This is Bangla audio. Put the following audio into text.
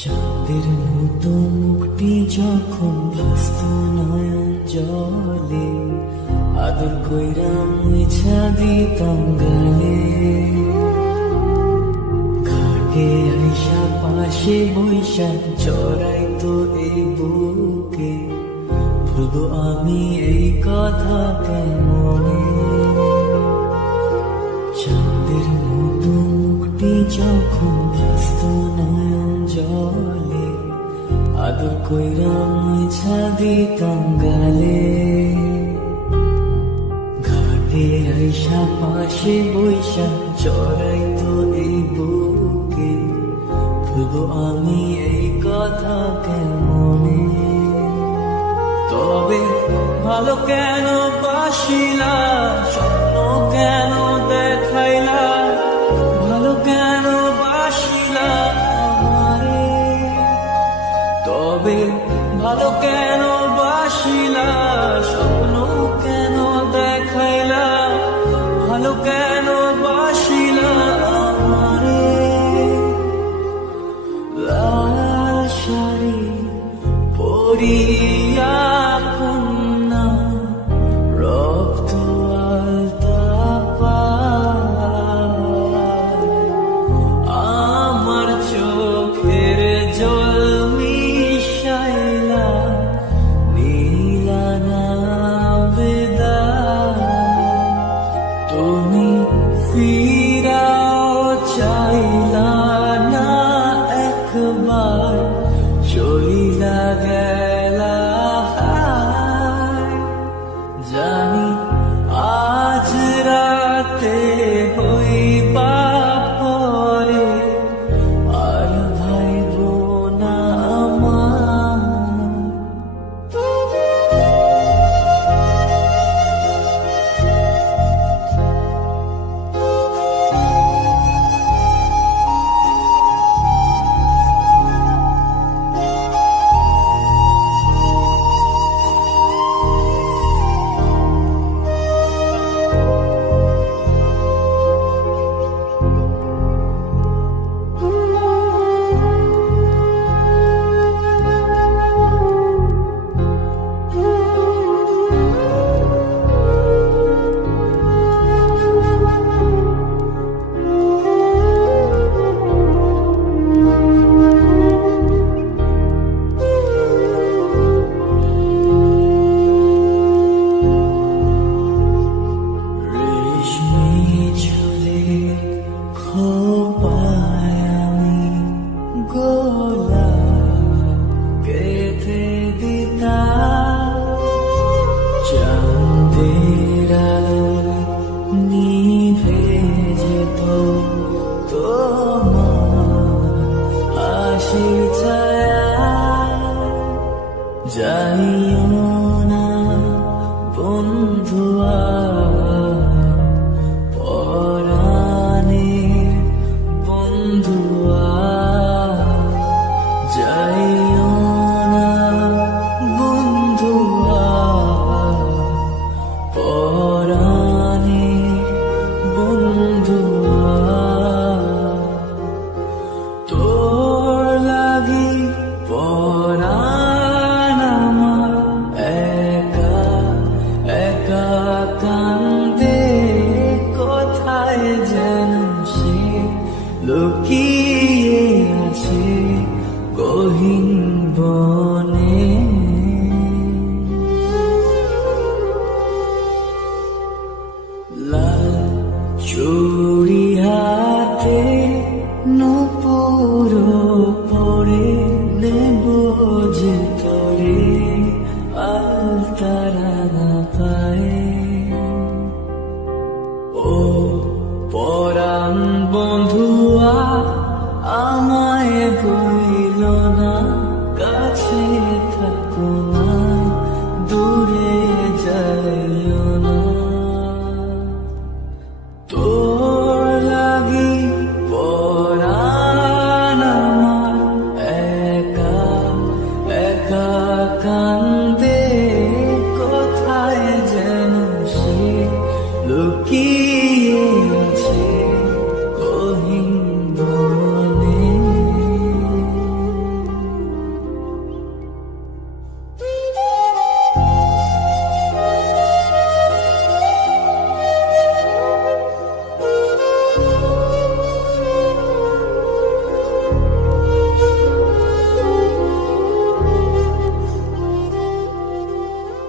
চাঁদের মতো মুখটি যখন ভাসত নয়ন জলে, আদর কইরা মুছা দিতাম গালে। ঘাটে আইসা পাশে বৈশা জড়াইতো এই বুকে, ভুলবো আমি এই কথা কেমনে। চাঁদের মতো মুখটি যখন ভাসত নয়ন জলে, আদর কইরা মুছা দিতাম গালে। ঘাটে আইসা পাশে বৈশা জড়াইতো এই বুকে, ভুলবো আমি এই কথা কেমনে। তবে ভালো কেন বাসিলা, স্বপ্ন কেন দেখাইলা, ভালো কেন বাসিলা আমারে। তবে ভালো কেন বাসিলা, স্বপ্ন কেন দেখাইলা, ভালো কেন বাসিলা আমারে। লাল শাড়ি পরিয়া কন্যা, রক্ত আলতা পায়, আমার চোখের জল মিশাইলা নীলা না বিদায়। তুমি ফিরাও চাইলা না একবার, চইলা গেলা হায়। জানি আজ রাতে হইবা পরে, আর ভাইব না আমার। খোপায় আমি গোলাপকে